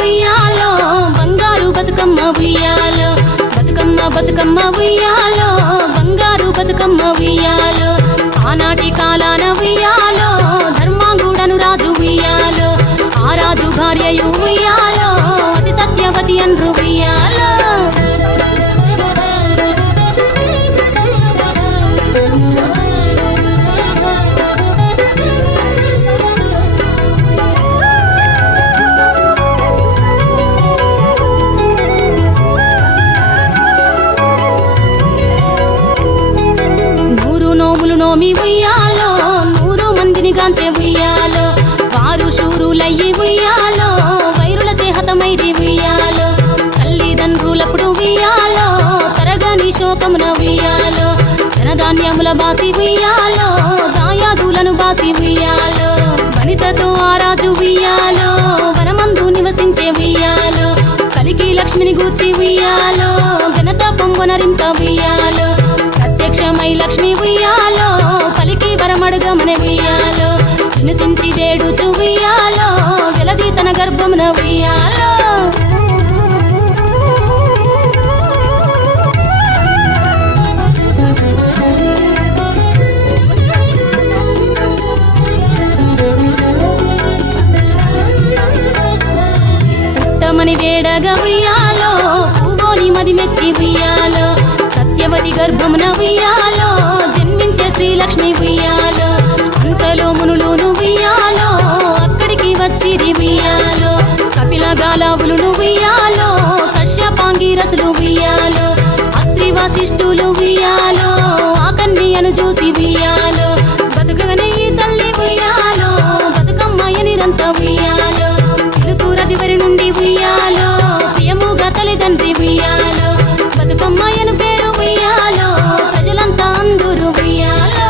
ఉయ్యాలో బంగారు బతుకమ్మ ఉయ్యాలో బతుకమ్మ బతుకమ్మ ఉయ్యాలో బంగారు బతుకమ్మ ఉయ్యాలో ఆనాటి కాలాన ఉయ్యాలో ధర్మాంగుడను రాజు ఉయ్యాలో ఆ రాజు భార్యయు ఉయ్యాలో అతి సత్యవతి అన్రు ఉయ్యాలో నోమి ఉయ్యాలో 100 మందిని గాంచే ఉయ్యాలో వారు శూరులయ్యి ఉయ్యాలో వైరుల చేహతమైరి ఉయ్యాలో తల్లిదండ్రులప్పుడు ఉయ్యాలో తరగని శోకమున ఉయ్యాలో ధనధాన్యముల బాసి ఉయ్యాలో దాయాదులను బాసి ఉయ్యాలో వనితతో ఆ రాజు ఉయ్యాలో వనమందు నివసించే ఉయ్యాలో కలికి లక్ష్మిని గూర్చి ఉయ్యాలో ఘనత పొంగొనరింప ఉయ్యాలో ప్రత్యక్షమై లక్ష్మి ఉయ్యాలో పలికి వరమడుగమన ఉయ్యాలో వినుతించి వేడుచు ఉయ్యాలో వెలది తన గర్భమున ఉయ్యాలో పుట్టమని వేడగా ఉయ్యాలో పూవోని మది మెచ్చి ఉయ్యాలో సత్యవతి గర్భమున ఉయ్యాలో జన్మించే శ్రీలక్ష్మి ఉయ్యాలో అంతలో మునులును ఉయ్యాలో అక్కడికి వచ్చిరి ఉయ్యాలో కపిల గాలావులును ఉయ్యాలో కశ్యపాంగిరసులు ఉయ్యాలో అత్రి వశిష్ఠులు ఉయ్యాలో ఆ కన్యను చూసి ఉయ్యాలో బతుకగనే ఈ తల్లి ఉయ్యాలో బతుకమ్మయ్య నిరంత ఉయ్యాలో చిలుకూరదివరి నుండి ఉయ్యాలో ప్రియముగా తల్లిదండ్రి ఉయ్యాలో బతుకమ్మయ్యను పేరు ఉయ్యాలో ప్రజలంతా అందరూ ఉయ్యాలో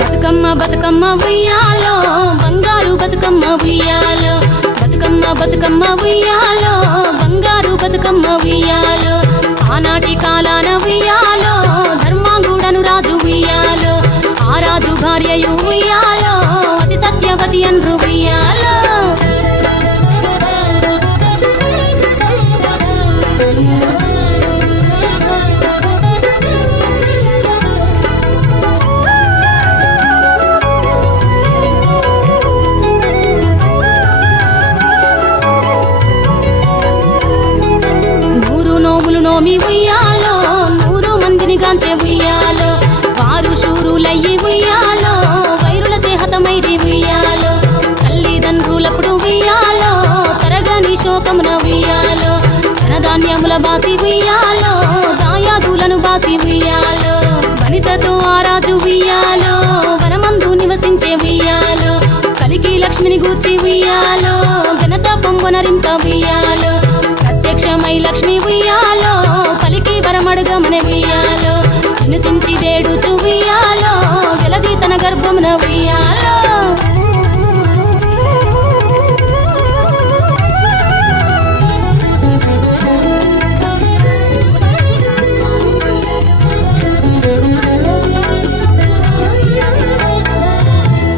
బతుకమ్మ బతుకమ్మ ఉయ్యాలో బంగారు బతుకమ్మ ఉయ్యాలో బతుకమ్మ బతుకమ్మ ఉయ్యాలో బంగారు బతుకమ్మ ఉయ్యాలో ఆనాటి కాలాన ఉయ్యాలో ధర్మాంగుడను రాజు ఉయ్యాలో ఆ రాజు భార్యయు ఉయ్యాలో అతి సత్యవతి అన్రు ఉయ్యాలో నోమి ఉయ్యాలో 100 మందిని గాంచే ఉయ్యాలో వారు శూరులయ్యి ఉయ్యాలో వైరుల చేహతమైరి ఉయ్యాలో తల్లిదండ్రులప్పుడు ఉయ్యాలో తరగని శోకమున ఉయ్యాలో ధనధాన్యముల బాసి ఉయ్యాలో దాయాదులను బాసి ఉయ్యాలో వనితతో ఆ రాజు ఉయ్యాలో వనమందు నివసించే ఉయ్యాలో కలికి లక్ష్మిని గూర్చి ఉయ్యాలో ఘనత పొంగొనరింప ఉయ్యాలో ప్రత్యక్షమై లక్ష్మి ఉయ్యాలో పలికి వరమడుగమన ఉయ్యాలో వినుతించి వేడుచు ఉయ్యాలో వెలది తన గర్భమున ఉయ్యాలో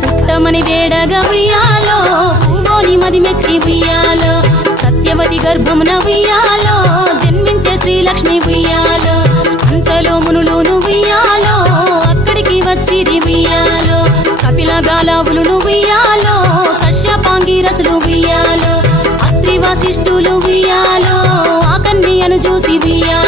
పుట్టమని వేడగా ఉయ్యాలో పూవోని మది మెచ్చి ఉయ్యాలో సత్యవతి గర్భమున ఉయ్యాలో జన్మించే శ్రీలక్ష్మి ఉయ్యాలో అంతలో మునులును ఉయ్యాలో అక్కడికి వచ్చిరి ఉయ్యాలో కపిల గాలావులును ఉయ్యాలో కశ్యపాంగిరసులు ఉయ్యాలో అత్రి వశిష్ఠులు ఉయ్యాలో ఆ కన్యను చూసి ఉయ్యాలో